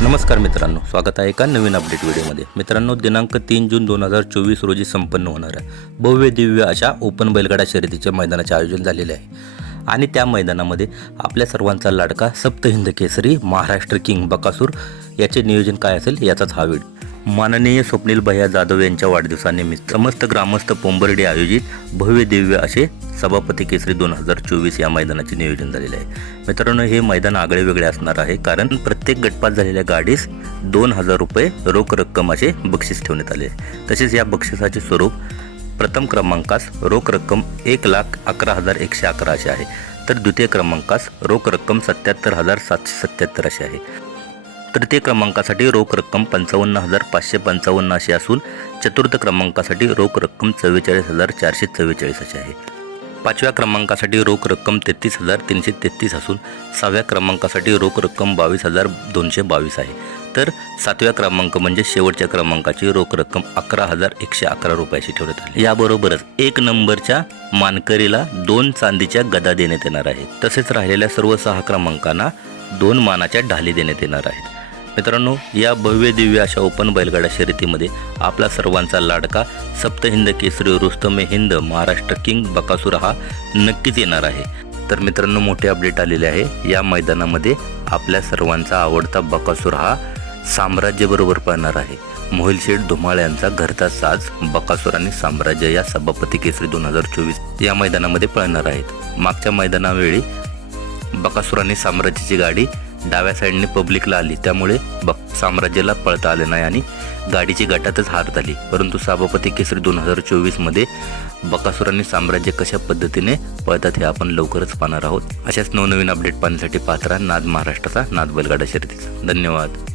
नमस्कार मित्रांनो स्वागत आहे एका नवीन अपडेट व्हिडिओमध्ये मित्रांनो दिनांक तीन जून दोन हजार चोवीस रोजी संपन्न होणाऱ्या भव्य दिव्य अशा ओपन बैलगाडा शर्यतीच्या मैदानाचे आयोजन झालेले आहे. आणि त्या मैदानामध्ये आपल्या सर्वांचा लाडका सप्तहिंद केसरी महाराष्ट्र किंग बकासूर याचे नियोजन काय असेल याचाच हा व्हिडिओ माननीय स्वप्नील भैया जाधव यांच्या वाढदिवसानिमित्त समस्त ग्रामस्थ पोंबर्डे आयोजित भव्य दिव्य असे सभापती केसरी दोन हजार चोवीस या मैदानाचे नियोजन झालेले आहे. मित्रांनो हे मैदान आगळे वेगळे असणार आहे कारण प्रत्येक गटपात झालेल्या गाडीस दोन हजार रुपये रोख रक्कम असे बक्षीस ठेवण्यात आले तसेच या बक्षिसाचे स्वरूप प्रथम क्रमांकास रोख रक्कम एक लाख अकरा हजार एकशे अकरा असे आहे. तर द्वितीय क्रमांकास रोख रक्कम सत्याहत्तर हजार सातशे सत्याहत्तर असे आहे. तृतीय क्रमांकासाठी रोख रक्कम पंचावन्न हजार पाचशे पंचावन्न अशी असून चतुर्थ क्रमांकासाठी रोख रक्कम चव्वेचाळीस हजार चारशे चव्वेचाळीस अशी आहे. पाचव्या क्रमांकासाठी रोख रक्कम तेहतीस हजार तीनशे तेहतीस असून सहाव्या क्रमांकासाठी रोख रक्कम बावीस हजार दोनशे बावीस आहे. तर सातव्या क्रमांक म्हणजे शेवटच्या क्रमांकाची रोख रक्कम अकरा हजार एकशे अकरा रुपयाची ठेवण्यात आली. याबरोबरच एक नंबरच्या मानकरीला दोन चांदीच्या गदा देण्यात येणार आहे तसेच राहिलेल्या सर्व सहा क्रमांकांना दोन मानाच्या ढाली देण्यात येणार आहेत. मित्रांनो या भव्य दिव्य अशा ओपन बैलगाडा शर्यतीमध्ये आपला सर्वांचा लाडका सप्तहिंद केसरी रुस्तमे हिंद महाराष्ट्र किंग बकासूर हा नक्कीच येणार आहे. तर मित्रांनो मोठे अपडेट आलेले आहे. या मैदानामध्ये आपल्या सर्वांचा आवडता बकासूर हा साम्राज्यबरोबर पळणार आहे. मोहिल शेठ धुमाळ यांचा घरचा साज बकासूर आणि साम्राज्य या सभापती केसरी दोन हजार चोवीस या मैदानामध्ये पळणार आहेत. मागच्या मैदानावेळी बकासूर आणि साम्राज्याची गाडी डाव्या साईडने पब्लिकला आली. त्यामुळे बक साम्राज्याला पळता आले नाही आणि गाडीची गटातच हार झाली. परंतु सभापती केसरी दोन हजार चोवीसमध्ये बकासुरांनी साम्राज्य कशा पद्धतीने पळतात हे आपण लवकरच पाहणार आहोत. अशाच नवनवीन अपडेट पाहण्यासाठी पात्रा नाद महाराष्ट्राचा नाद बैलगाडा शर्यतीचा. धन्यवाद.